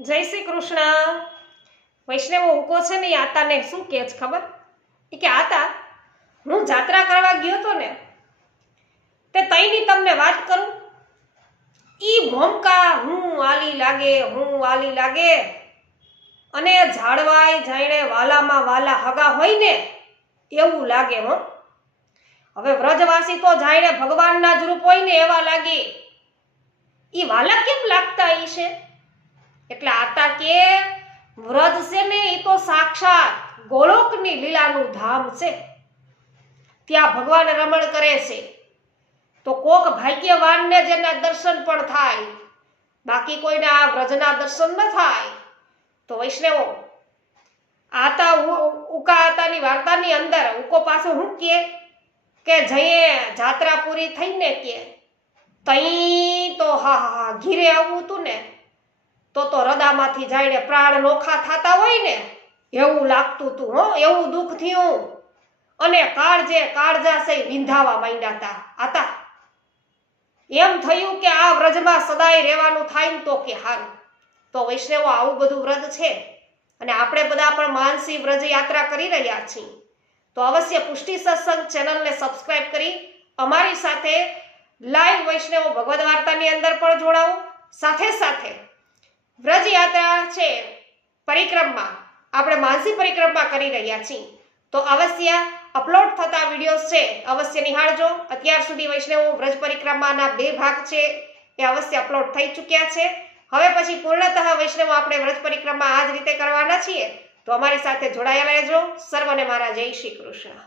જય શ્રી કૃષ્ણ। વૈષ્ણવો ઉકો છે ને આતાને શું કહે છે ખબર? એ કે આતા હું જાત્રા કરવા ગયો હતો ને તે તઈની તમને વાત કરું। ઈ ભોમકા હું આલી લાગે અને ઝાડવાય જાણે વાલામાં વાલા હગા હોય ને એવું લાગે હો। હવે વ્રજવાસી તો જાણે ભગવાનના જ રૂપ હોય ને એવા લાગે। ઈ વાલા કેમ લાગતા ઈ છે? એટલે આતા કે વ્રજ છે ને એ તો સાક્ષાત ગોલોકની લીલાનું ધામ છે। ત્યાં ભગવાન રમણ કરે છે તો કોક ભાગ્યવાનને જેના દર્શન પણ થાય, બાકી કોઈને આ વ્રજના દર્શન ન થાય। તો વૈષ્ણવો આતા ઉકા આતાની વાર્તાની અંદર ઉકો પાછો શું કે જઈએ જાત્રા પૂરી થઈને કે તઈ તો હા ઘીરે આવવું હતું ને તો હૃદયમાંથી જાઈને પ્રાણ નોખા થતા હોય ને એવું લાગતું હતું હો। એવું દુઃખ થયું અને કાળજા છે વિંધાવા માંડ્યા હતા આતા। એમ થયું કે આ વ્રજમાં સદાય રહેવાનું થાય ને તો કે હારું। તો વૈષ્ણવો આવું બધું વ્રત છે અને આપણે બધા પણ માનસી વ્રજ યાત્રા કરી રહ્યા છીએ। તો અવશ્ય પુષ્ટિ સત્સંગ ચેનલને સબસ્ક્રાઇબ કરી અમારી સાથે લાઈવ વૈષ્ણવો ભગવદ વાર્તાની અંદર પણ જોડાઓ। સાથે સાથે વ્રજ યાત્રા છે પરિક્રમા, આપણે માનસી પરિક્રમા કરી રહ્યા છીએ તો અવશ્ય અપલોડ થતા વિડીયોઝ છે અવશ્ય નિહાળજો। અત્યાર સુધી વૈષ્ણવો વ્રજ પરિક્રમાના 2 ભાગ છે એ અવશ્ય અપલોડ થઈ ચૂક્યા છે। હવે પછી પૂર્ણતઃ વૈષ્ણવો આપણે વ્રજ પરિક્રમા આ જ રીતે કરવાના છીએ તો અમારી સાથે જોડાયેલા રહેજો। સર્વને મારા જય શ્રી કૃષ્ણ।